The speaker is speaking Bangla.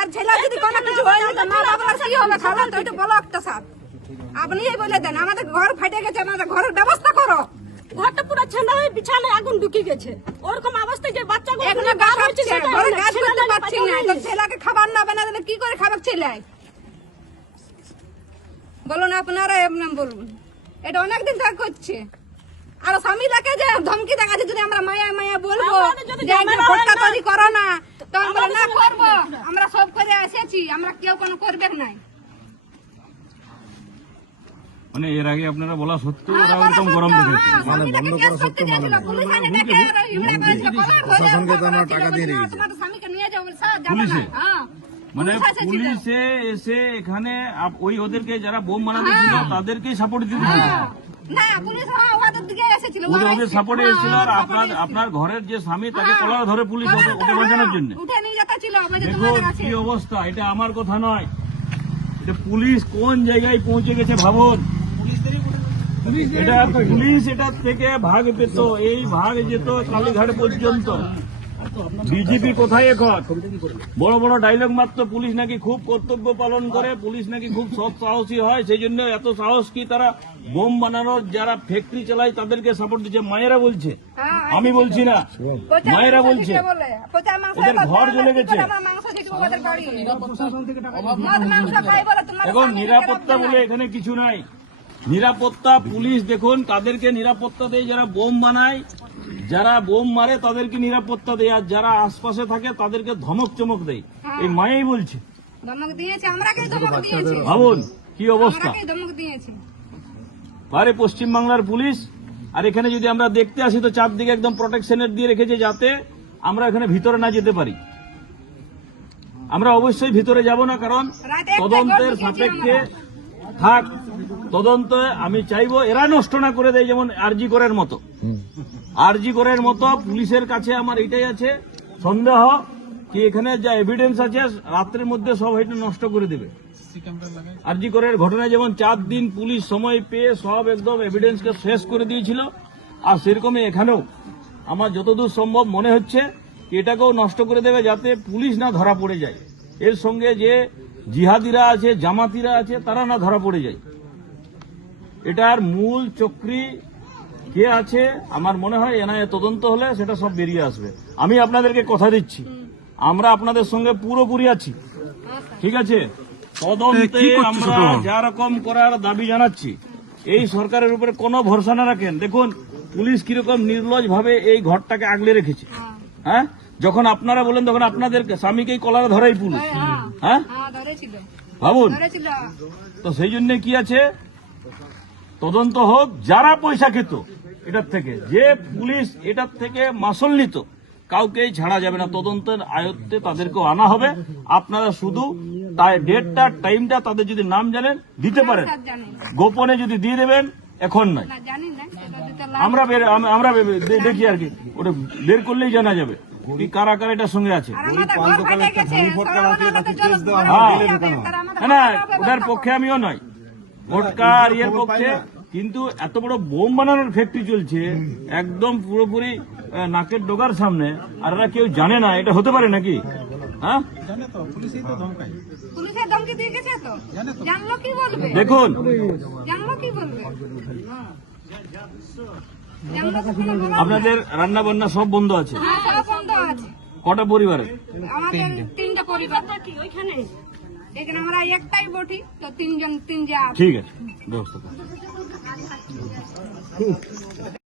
আর ছেলে যদি কোনো কিছু হয়ে যেত মা বাবার কি হবে খাবার তো একটু বলো একটা স্যার আপনি এই বলে দেন আমাদের ঘর ফাটে গেছে আমাদের ঘরের ব্যবস্থা করো। ঘরটা পুরো ছেঁড়া হয়ে বিছানে আগুন ঢুকে গেছে। ওরকম অবস্থায় যে বাচ্চাগুলো এখানে গাছ হচ্ছে ঘরে গাছ করতে পারছি না তো ছেলেকে খাবার না বানা দিলে কি করে খাবার ছেলে? বলুন আপনারা এমন বলুন। এটা অনেকদিন থেকে করছে। আর স্বামী দেখে যে ধমকি দেখাচ্ছে যদি আমরা মায়া মায়া বলব যে ফটকা তৈরি করো না তো আমরা না করব। আমরা সব আমরা কেউ কোনো করবে নাই। মানে এর আগে আপনারা বলা সত্ত্বেও হ্যাঁ, ওরা ওরকম গরম দেখেছে। মানে বন্ধ করা সত্ত্বেও মানে প্রশাসনকে তো আমরা টাকা দিয়ে রেখেছি তোমার স্বামীকে নিয়ে যাও বলে, স্যার যাব না পুলিশে? হ্যাঁ মানে পুলিশে এসে এখানে আপ- ওই ওদেরকে যারা বোম বানাতে ছিল তাদেরকেই সাপোর্ট দিতে ছিল হ্যাঁ। না পুলিশ হ্যাঁ, ওদের সাপোর্টে হ্যাঁ, এসেছিল। আর আপনার আপনার ঘরের যে স্বামী তাকে হ্যাঁ। কলার ধরে পুলিশ ওকে বাঁচানোর জন্য। দেখুন কি অবস্থা এটা আমার কথা নয়। এটা পুলিশ কোন জায়গায় পৌঁছে গেছে ভাবুন। এটা পুলিশ এটা থেকে ভাগ পেত এই ভাগ যেত কালীঘাট পর্যন্ত। বিজেপি কোথায় এখন বড় বড় ডায়লগ মাত্র পুলিশ নাকি খুব কর্তব্য পালন করে পুলিশ নাকি খুব সৎ সাহসী হয় সেই জন্য এত সাহস কি তারা বোম বানানোর যারা ফ্যাক্টরি চালায় তাদেরকে সাপোর্ট দিচ্ছে? মায়েরা বলছে। হ্যাঁ, আমি বলছি না। মায়েরা বলছে। ওদের ঘর জ্বলে গেছে। এখন নিরাপত্তা বলে। এখানে কিছু নাই। নিরাপত্তা পুলিশ দেখুন কাদেরকে নিরাপত্তা দেয় যারা বোম বানায় যারা বোম মারে তাদেরকে নিরাপত্তা দেয় আর যারা আশপাশে থাকে তাদেরকে ধমক চমক দেয় এই মায়েই বলছে। ধমক দিয়েছে আমরাকেই ধমক দিয়েছি। ভাবুন কি অবস্থা? ধমক দিয়েছি। আরে পশ্চিমবাংলার পুলিশ আর এখানে যদি আমরা দেখতে আসি তো চারদিকে একদম প্রোটেকশনের দিয়ে রেখেছে যাতে আমরা এখানে ভিতরে না যেতে পারি। আমরা অবশ্যই ভিতরে যাব না কারণ তদন্তের সাপেক্ষে থাক তদন্ত আমি চাইব এরা নষ্ট না করে দেয় যেমন আরজি করের মতো। আরজি করের মতো পুলিশের কাছে আমার এটাই আছে। সন্দেহ কি এখানে যা এভিডেন্স আছে, রাত্রের মধ্যে সব এটা নষ্ট করে দেবে। আরজি করের ঘটনায় যেমন চার দিন পুলিশ সময় পেয়ে সব একদম এভিডেন্সকে শেষ করে দিয়েছিল, আর সেরকমই এখানেও। আমার যতদূর সম্ভব মনে হচ্ছে এটাকেও নষ্ট করে দেবে যাতে পুলিশ না ধরা পড়ে যায়। এর সঙ্গে যে জিহাদিরা আছে, জামাতিরা আছে, তারা না ধরা পড়ে যায়। এটার মূল চক্রী কে আছে আমার মনে হয় এনআইএ তদন্ত হলে সেটা সব বেরিয়ে আসবে। আমি আপনাদেরকে কথা দিচ্ছি। আমরা আপনাদের সঙ্গে পুরোপুরি আছি। ঠিক আছে? তদন্তে আমরা যা রকম করার দাবি জানাচ্ছি এই সরকারের উপরে কোনো ভরসা না রাখেন। দেখুন পুলিশ কীরকম নির্লজ ভাবে এই ঘরটাকে আগলে রেখেছে। হ্যাঁ। যখন আপনারা বলেন তখন আপনাদের স্বামীকেই কলারে ধরাই পুলিশ। হ্যাঁ হ্যাঁ। ভাবুন। তো সেই জন্য কি আছে? তদন্ত হোক যারা পয়সা খেত এটার থেকে। যে পুলিশ এটার থেকে মাসল নিত কাউকেই ছাড়া যাবে না। তদন্তের আয়ত্তে তাদেরকেও আনা হবে। আপনারা শুধু তাই ডেটটা টাইমটা তাদের যদি নাম জানেন দিতে পারেন। না। গোপনে যদি দিয়ে দেবেন এখন নাই না জানি না সেটা দিতে লাভ- আমরা বের আমরা দেখি আর কি। ওটা বের করলেই জানা যাবে কি কারা কারা এটার সঙ্গে আছে। হ্যাঁ। ওটার পক্ষে আমিও নয়। ভোটকার ইয়ের পক্ষে কিন্তু এত বড় বোম বানানোর ফ্যাক্টরি চলছে একদম পুরোপুরি নাকের ডোগার সামনে আর এরা কেউ জানে না এটা হতে পারে নাকি? হ্যাঁ? পুলিশের ধমকি দিয়ে গেছে তো? জানলো কি বলবে? দেখুন। আপনাদের রান্না বান্না সব বন্ধ আছে? হ্যাঁ সব বন্ধ আছে। কটা পরিবারে? তিনটা পরিবার। ওইখানে এখানে আমরা একটাই বটি তো তিনজন তিন যা ঠিক আছে ব্যবস্থা করুন।